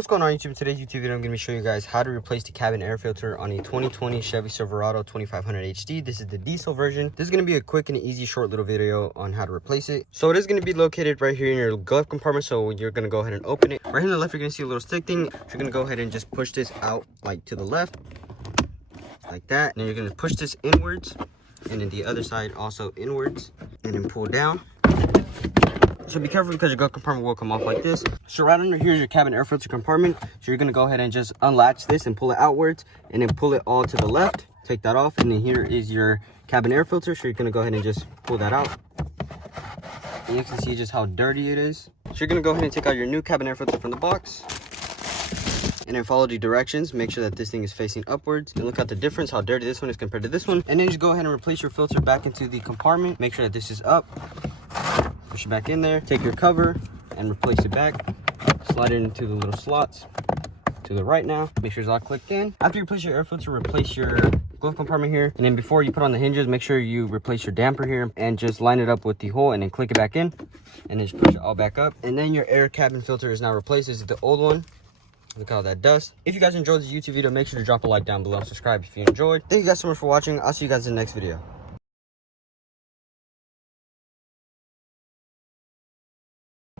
What's going on YouTube? In today's YouTube video, I'm going to be showing you guys how to replace the cabin air filter on a 2020 Chevy Silverado 2500 HD. This is the diesel version. This is going to be a quick and easy short little video on how to replace it. So it is going to be located right here in your glove compartment. So you're going to go ahead and open it. Right here on the left, you're going to see a little stick thing. You're going to go ahead and just push this out like to the left, like that. And then you're going to push this inwards, and then the other side also inwards, and then pull down. So be careful because your glove compartment will come off like this. So right under here is your cabin air filter compartment. So you're going to go ahead and just unlatch this and pull it outwards, and then pull it all to the left. Take that off, and then here is your cabin air filter. So you're going to go ahead and just pull that out. And you can see just how dirty it is. So you're going to go ahead and take out your new cabin air filter from the box. And then follow the directions. Make sure that this thing is facing upwards. And look at the difference, how dirty this one is compared to this one. And then just go ahead and replace your filter back into the compartment. Make sure that this is up. Push it back in there. Take your cover and replace it back. Slide it into the little slots to the right now. Make sure it's all clicked in. After you replace your air filter, replace your glove compartment here. And then before you put on the hinges, make sure you replace your damper here and just line it up with the hole and then click it back in. And then just push it all back up. And then your air cabin filter is now replaced. This is the old one. Look at all that dust. If you guys enjoyed this YouTube video, make sure to drop a like down below and subscribe if you enjoyed. Thank you guys so much for watching. I'll see you guys in the next video.